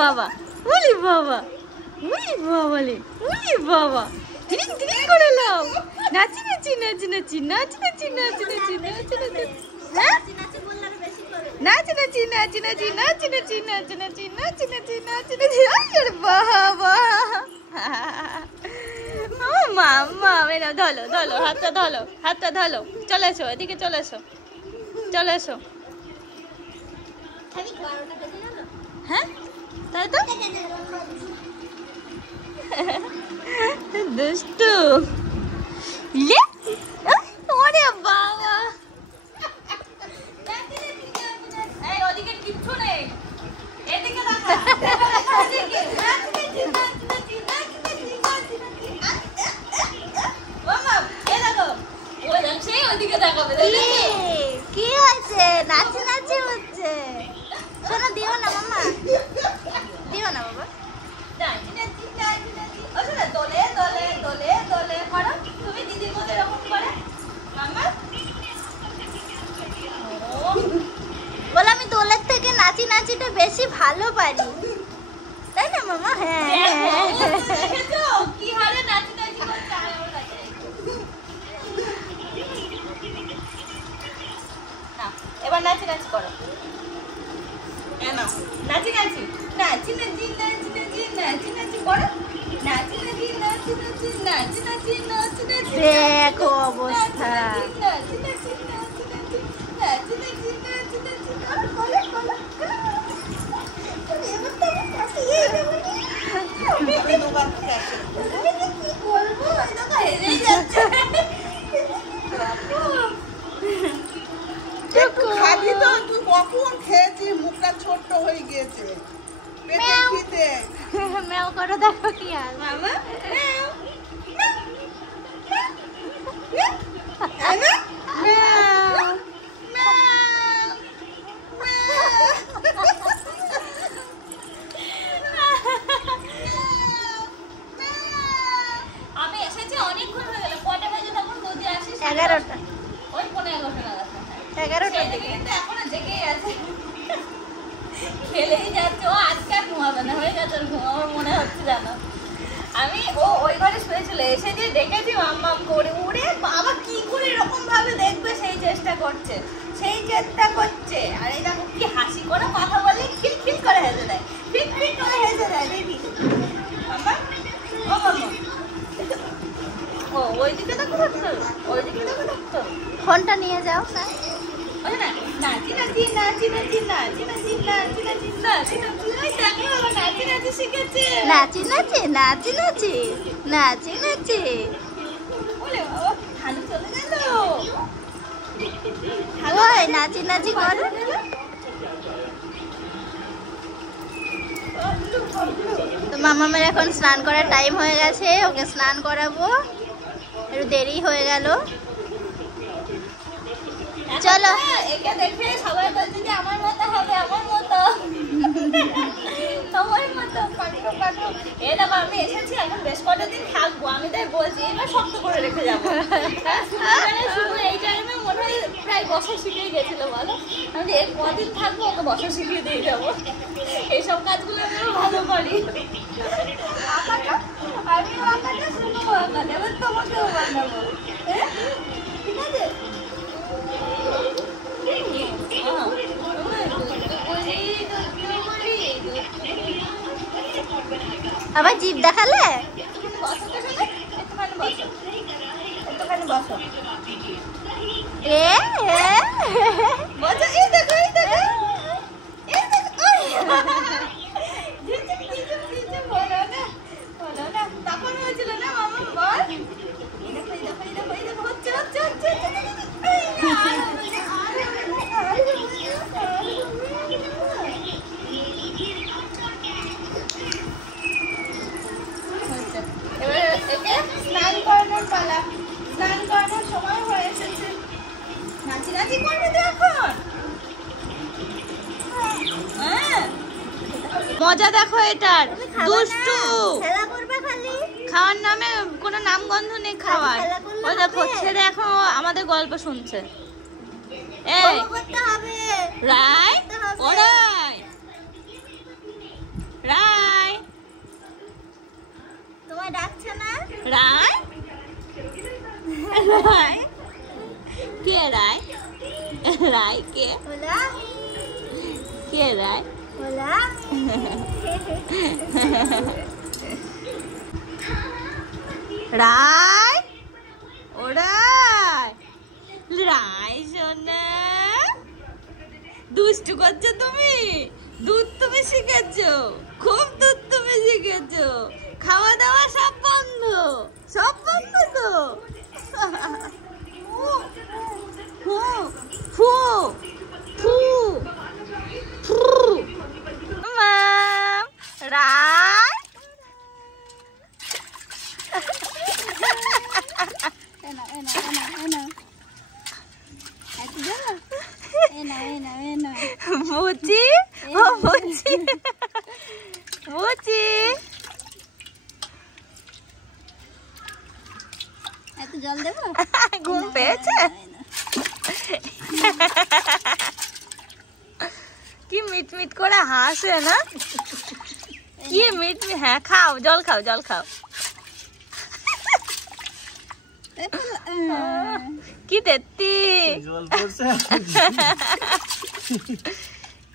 বাবা, ওলি বাবা, ওলি বাবা লে, ওলি বাবা। তিরিং তিরিং করে লাও। নাচি নাচি নাচি নাচি নাচি নাচি নাচি নাচি নাচি নাচি। হ্যাঁ? নাচি নাচি নাচি নাচি নাচি নাচি নাচি নাচি নাচি নাচি নাচি নাচি। আরে বাবা। মাম্মা মেরা ধলো ধলো হাতটা ধলো, হাতটা ধলো। চলে এসো, এদিকে চলে এসো, চলে এসো। হ্যাঁ তাই তো দুষ্টু লে। ওরে বাবা, এই ওদিকে কিচ্ছু নেই, এদিকে দেখা। কি হয়েছে? নাচে নাচে হচ্ছে। শোনো দিও না মাম্মা, দিও না বাবা। দোলে দোলে দোলে দোলে করো তুমি দিদির মতো এরকম করে মাম্মা। বলে আমি দোলের থেকে নাচি নাচিটা বেশি ভালো পারি, তাই না মামা? হ্যাঁ কি হারে নাচি নাচি করতে। এবার নাচি নাচি করো, নাচি নাচি নাচি নাচি নাচি নাচি নাচি নাচি করো, নাচি নাচি নাচি নাচি নাচি নাচি নাচি নাচি। দেখো অবস্থা। নাচি নাচি নাচি নাচি নাচি নাচি নাচি নাচি করো, বলে বলে। এবার তো আমি কাছে গিয়ে দেব না। কি করবো? এটা হেরে যাচ্ছে। খালি তো তুই কখন খেয়েছিস? মুখটা ছোট্ট হয়ে গিয়েছে পেটে খিদে। ম্যাও করো, দেখো কি আর মামা। আমি এসেছি অনেকক্ষণ হয়ে গেল। কটা বাজে তখন বৌদি আসিস? 11টা। ওই 11:15 নাগাদ। 11টার দিকে এখনো জেগেই আছে, খেলেই যাচ্ছে। ও আজকে আর ঘুমাবে না, হয়ে গেছে ওর ঘুম আমার মনে হচ্ছে জানো। আমি ওই ঘরে শুয়েছিল, এসে দিয়ে দেখেছি মাম্মাম করে। ওরে বাবা, কি করে এরকম ভাবে দেখবে সেই চেষ্টা করছে, সেই চেষ্টা করছে। আর এই দেখো কি হাসি করে কথা বলে, খিলখিল করে হেসে দেয়, ফিটফিট করে হেসে দেয়। দেখি মাম্মা, ও মাম্মা, ও ওইদিকে দেখো থাকতো, ওইদিকে দেখো থাকতো। ফোনটা নিয়ে যাও না। নাচি নাচি নাচি নাচি নাচি নাচি নাচি নাচি নাচি নাচি। দেখো বাবা নাচি নাচি শিখেছে। নাচি নাচি নাচি নাচি নাচি নাচি। ওলে বাবা, ঠান্ডা চলে গেল। ওই নাচি নাচি করো। তো মামামের এখন স্নান করার টাইম হয়ে গেছে, ওকে স্নান করাবো। একটু দেরি হয়ে গেল। চলো, একে দেখে সবাই বলছে যে আমার মতো হবে, আমার মতো, আমার মতো। কাটো কাটো। এ দেখো আমি এসেছি, এখন বেশ কটা দিন থাকবো। আমি তাই বলছি এবার শক্ত করে রেখে যাবো। শুধু এই টাইমে মনে হয় প্রায় বসা শিখেই গেছিল বলো। আমি এর কদিন থাকবো, ওকে বসা শিখিয়ে দিয়ে যাবো। এইসব কাজগুলো আমিও ভালো করি। আমিও আঁকাটা, শুনবো আঁকাটা, এবার তোমাকেও বানাবো। ঠিক আছে? আবার জিভ দেখালে। একটুখানি বসো। এ বসো। এই দেখো, এই দেখো, এই দেখো। বলো না, বলো না। তখন হয়েছিল না মামা, বল। এই দেখো, এই দেখো, এই দেখো, এই দেখো, হচ্ছে হচ্ছে হচ্ছে। এবার একে স্নান করানোর পালা। স্নান করানোর সময় হয়ে এসেছে। নাচি নাচি করবে তো এখন। হ্যাঁ, মজা দেখো এটার। দুষ্টু খেলা করবে খালি, খাওয়ার নামে কোনো নামগন্ধ নেই খাওয়ার। ওই দেখো ছেড়ে এখন আমাদের গল্প শুনছে। এই করতে হবে, রাইট, ওরাই রায় কে? কে রায়? রায়, ও রায়, রায় সোনা, দুষ্টু করছো তুমি? দুধ তুমি শিখেছো, খুব দুধ তুমি শিখেছো। খাওয়া দাওয়া সব বন্ধ, সব বন্ধ তো। ফু ফু ফু ফু। মাম, রায়, বুচি, ও বুচি, বুচি। জল দেবো? ঘুম পেয়েছে? কি মিটমিট করে হাসে না? কি মিটমিট। হ্যাঁ খাও, জল খাও, জল খাও। কি তেত্তি, জল পড়ছে।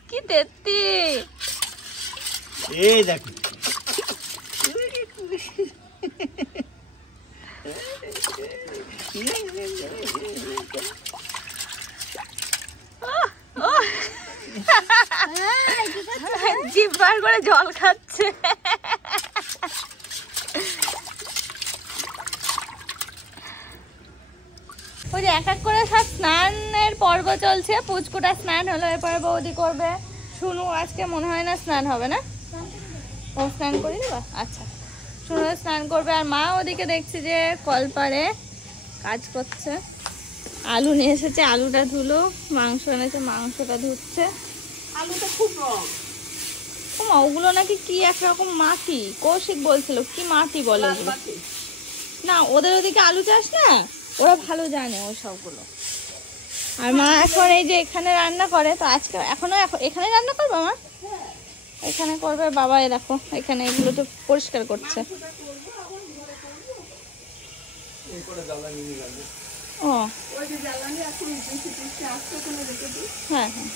কি তেত্তি। এই দেখো জিভ বার করে জল খাচ্ছে। ওই যে এক এক করে সব স্নানের পর্ব চলছে। পুচকুটা স্নান হলো, এরপরে বৌদি করবে। শুনু আজকে মনে হয় না স্নান হবে না? ও স্নান করে দেবা? আচ্ছা, শুনু স্নান করবে। আর মা ওদিকে দেখছি যে কলপারে কাজ করছে। আলু নিয়ে এসেছে, আলুটা ধুলো। মাংস এনেছে, মাংসটা ধুচ্ছে। আলুটা খুব রং। ও মা, ওগুলো নাকি কি একরকম মাটি। কৌশিক বলছিল কি মাটি বলে ওগুলো। না, ওদের ওদিকে আলু চাষ না, ওরা ভালো জানে ওই সবগুলো। আর মা এখন এই যে এখানে রান্না করে, তো আজকে এখনো এখানে রান্না করবে মা? এখানে করবে। বাবা এ দেখো এখানে এগুলো তো পরিষ্কার করছে। ও ওই যে জ্বালানি এখন বেশি বেশি আস্তে করে রেখে দিই, হ্যাঁ হ্যাঁ।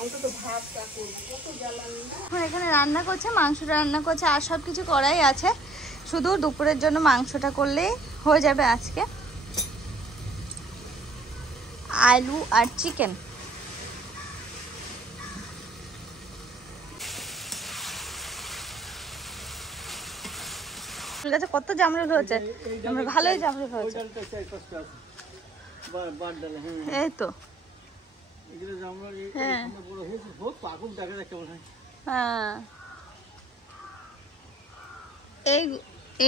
অন্তত ভাতটা করবো, কত জ্বালানি না। এখন এখানে রান্না করছে, মাংসটা রান্না করছে, আর সব কিছু করাই আছে। শুধু দুপুরের জন্য মাংসটা করলেই হয়ে যাবে আজকে। আলু আর চিকেন। ফুল গাছে কত জামরুল হয়েছে, আমরা ভালোই জামরুল হয়েছে। এই তো হ্যাঁ হ্যাঁ।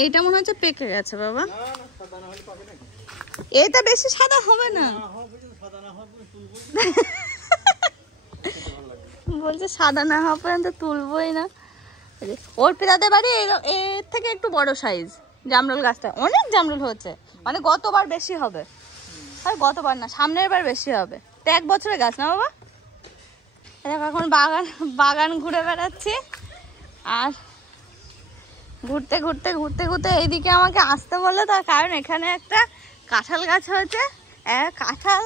এইটা মনে হচ্ছে পেকে গেছে বাবা। এটা বেশি সাদা হবে না, বলছে সাদা না হওয়া পর্যন্ত তুলবই না। ওর পিতাদের বাড়ি এর থেকে একটু বড় সাইজ জামরুল গাছটা, অনেক জামরুল হচ্ছে। মানে গতবার বেশি হবে, আর গতবার না সামনের বার বেশি হবে। তো 1 বছরের গাছ না বাবা। এখন বাগান ঘুরে বেড়াচ্ছি। আর ঘুরতে ঘুরতে ঘুরতে ঘুরতে এইদিকে আমাকে আসতে বললো, তার কারণ এখানে একটা কাঁঠাল গাছ হয়েছে। কাঁঠাল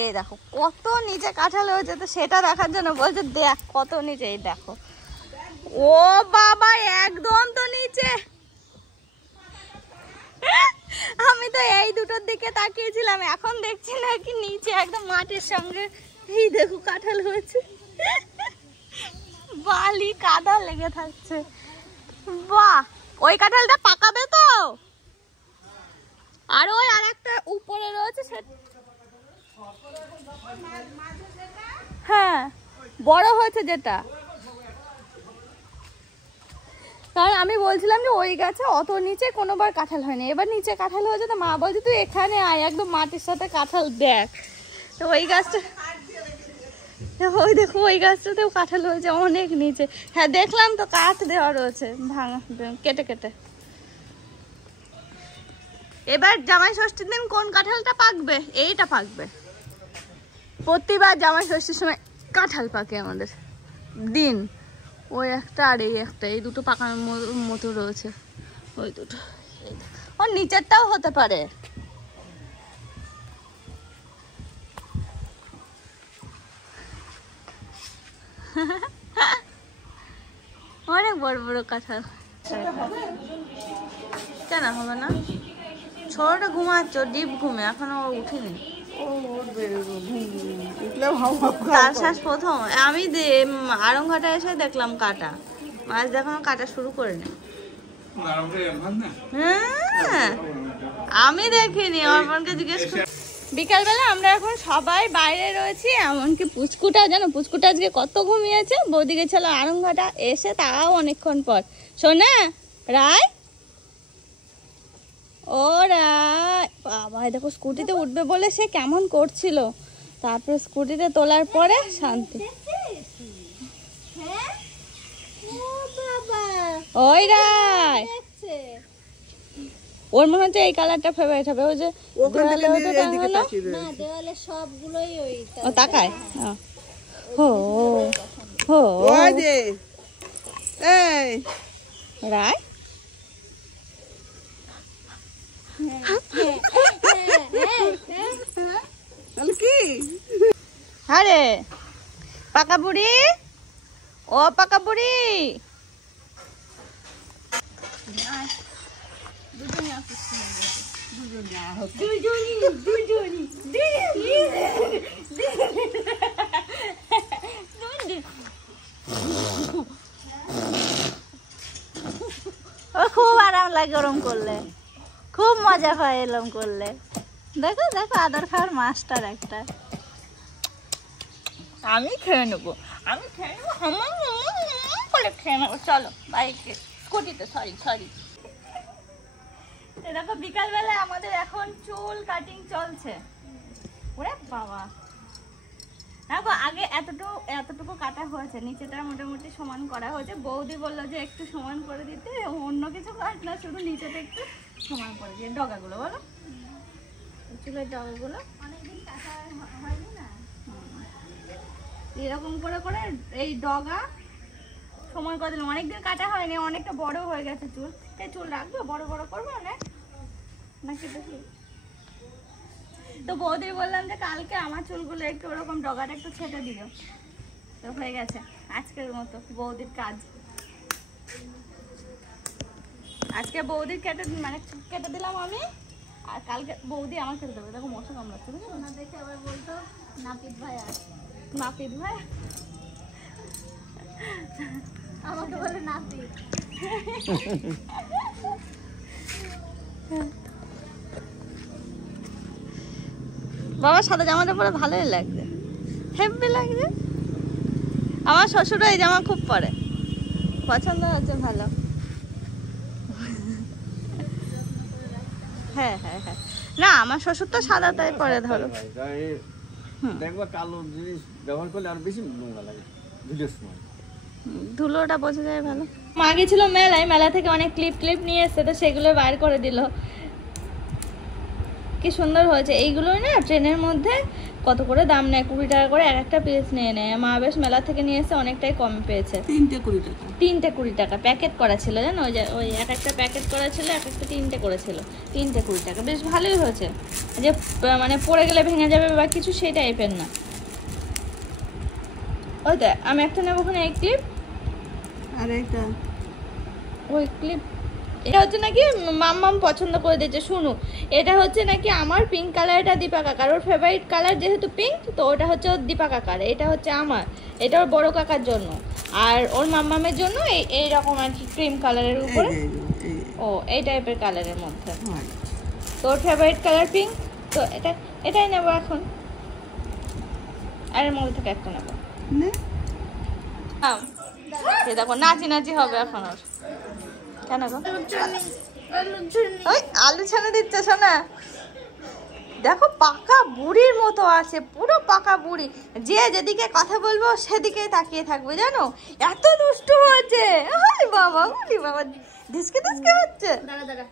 এই দেখো কত নিচে কাঁঠাল হয়েছে, তো সেটা দেখার জন্য বলছে দেখ কত নিচে। এই দেখো, ও বাবা একদম তো নিচে। আমি তো এই দুটোর দিকে তাকিয়েছিলাম, এখন দেখছি নাকি নিচে একদম মাটির সঙ্গে। এই দেখো কাঁঠাল হয়েছে, বালি কাদা লেগে থাকছে। বাহ, ওই কাঁঠালটা পাকাবে তো। আর ওই আরেকটা উপরে রয়েছে, হ্যাঁ বড় হয়েছে যেটা। কারণ আমি বলছিলাম যে ওই গাছে অত নিচে কোনোবার কাঁঠাল হয়নি, এবার নিচে কাঁঠাল হয়েছে। তো মা বলছে তুই এখানে আয়, একদম মাটির সাথে কাঁঠাল দেখ। তো ওই গাছটা, ওই দেখো ওই গাছটাতেও কাঁঠাল হয়েছে অনেক নিচে। হ্যাঁ দেখলাম তো, কাঠ দেওয়া রয়েছে ভাঙা কেটে কেটে। এবার জামাই ষষ্ঠীর দিন কোন কাঁঠালটা পাকবে? এইটা পাকবে। প্রতিবার জামাই ষষ্ঠীর সময় কাঁঠাল পাকে আমাদের দিন। ওই একটা আর এই একটা, এই দুটো পাকানোর মতো রয়েছে। ওই দুটো, ওর নিচেরটাও হতে পারে। অনেক বড় বড় কাঁঠাল। কেন হবে না? ছোটটা ঘুমাচ্ছ, ডিপ ঘুমে, এখনো উঠিনি। তার শ্বাস প্রথম আমি আরংঘাটা এসে দেখলাম কাটা মাছ, দেখানো কাটা শুরু করে নি। হ্যাঁ আমি দেখিনি, অর্পণকে জিজ্ঞেস করি। বিকালবেলা আমরা এখন সবাই বাইরে রয়েছি, এমনকি পুচকুটা, জানো পুচকুটা আজকে কত ঘুমিয়েছে। বৌদি গেছিল আরংঘাটা, এসে তাও অনেকক্ষণ পর। শোনা রায়, ও রায়, বাবা দেখো স্কুটিতে উঠবে বলে সে কেমন করছিল, তারপরে স্কুটিতে তোলার পরে শান্তি। ওই রায়, ওর মনে হচ্ছে এই কালারটা ফেভারিট হবে। ওই যে দেওয়ালে সবগুলোই ও তাকায়। হো হো রায়, আরে পাকা বুড়ি, ও পাকা বুড়ি, খুব আরাম লাগে ওরম করলে, খুব মজা পায় এরম করলে। দেখো দেখো আদর খাওয়ার মাস্টার একটা। আমি খেয়ে নেবো, আমি খেয়ে নেবো, করে খেয়ে নেবো। চলো বাইকে, স্কুটিতে, সরি সরি। দেখো বিকালবেলা আমাদের এখন চুল কাটিং চলছে। ওরে বাবা, দেখো আগে এতটুকু কাটা হয়েছে, নিচেটা মোটামুটি সমান করা হয়েছে। বৌদি বললো যে একটু সমান করে দিতে, অন্য কিছু কাট না, শুধু নিচেটা একটু সমান করে দিয়ে। ডগাগুলো বলো, চুলের ডগাগুলো অনেকদিন কাটা হয়নি না, এরকম করে করে এই ডগা সমান করে দিলাম। অনেকদিন কাটা হয়নি, অনেকটা বড় হয়ে গেছে চুল। এই চুল রাখবো, বড় বড় করবো নাকি দেখি। তো বৌদি বললাম যে কালকে আমার চুলগুলো একটু ওরকম ডগাটা একটু ছেটে দিও। তো হয়ে গেছে আজকের মতো বৌদির কাজ। আজকে বৌদির কেটে দিলাম আমি, আর কালকে বৌদি আমার কেটে দেবে। দেখো মশা কামড়াচ্ছে, না দেখে আবার বলতো নাপিত ভাই, আর নাপিত ভাই আমাকে বলে নাপিত। বাবা সাদা জামাটা পরে ভালোই লাগছে, হেভি লাগছে। আমার শ্বশুরও এই জামা খুব পরে, পছন্দ হচ্ছে, ভালো। হ্যাঁ হ্যাঁ হ্যাঁ, না আমার শ্বশুর তো সাদাটাই পরে। ধরো দেখবা কালো জিনিস ব্যবহার করলে আর বেশি নোংরা লাগে ভিডিওর সময়, ধুলোটা বোঝা যায় ভালো। মা গেছিল মেলায়, মেলা থেকে অনেক ক্লিপ নিয়ে এসছে, তো সেগুলো বাইর করে দিল। কি সুন্দর হয়েছে এইগুলো না, ট্রেনের মধ্যে কত করে দাম নেয়, 20 টাকা করে এক একটা পিস নিয়ে নেয়। মা বেশ মেলা থেকে নিয়ে এসে অনেকটাই কমে পেয়েছে। 3টে 20 টাকা, 3টে 20 টাকা প্যাকেট করা ছিল, জানো ওই এক একটা প্যাকেট করা ছিল, এক একটা 3টে করেছিল, 3টে 20 টাকা। বেশ ভালোই হয়েছে, যে মানে পড়ে গেলে ভেঙে যাবে বা কিছু সেই টাইপের না। ওই দেখ আমি একটা নেবো ওখানে, এই ক্লিপ আর এইটা ওই ক্লিপ। এটা হচ্ছে নাকি মাম্মাম পছন্দ করে দিয়েছে। শুনু, এটা হচ্ছে নাকি আমার পিঙ্ক কালার, এটা দীপা কাকার, ওর ফেভারিট কালার যেহেতু পিঙ্ক, তো ওটা হচ্ছে ওর দীপা কাকার, এটা হচ্ছে আমার, এটা ওর বড় কাকার জন্য, আর ওর মাম্মামের জন্য এইরকম আর কি ক্রিম কালারের উপরে, ও এই টাইপের কালারের মধ্যে। তো ওর ফেভারিট কালার পিঙ্ক, তো এটাই নেবো এখন। আর এর মধ্যে থেকে একটা নেবো। দেখো নাচি হবে এখন ওর। কেন গো আলু ছানা দিচ্ছে শোনা? দেখো পাকা বুড়ির মতো আছে, পুরো পাকা বুড়ি। যে যেদিকে কথা বলবো সেদিকে তাকিয়ে থাকবে, জানো এত দুষ্টু হয়েছে। বাবা ডিসকে হচ্ছে, দাঁড়া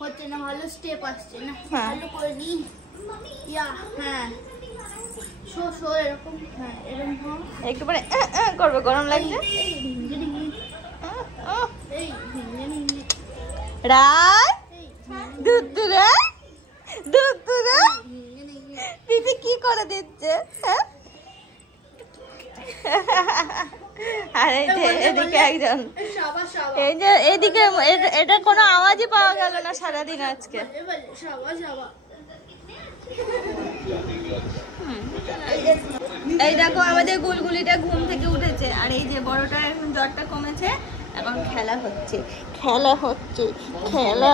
হচ্ছে না, ভালো স্টেপ আসছে না, হ্যাঁ। ভালো করে নি। হ্যাঁ শো এরকম, হ্যাঁ এরকম একটু পরে করবে, গরম লাগছে। রায় দুধ দিদি কি করে দিচ্ছে, হ্যাঁ আর এই যে এদিকে একজন, শাবাশ শাবাশ এই যে এদিকে এটা কোনো আওয়াজই পাওয়া গেল না সারাদিন আজকে। এবার শাবাশ শাবাশ এই দেখো আমাদের গুলগুলিটা ঘুম থেকে উঠেছে, আর এই যে বড়টা এখন জ্বরটা কমেছে, এখন খেলা হচ্ছে খেলা।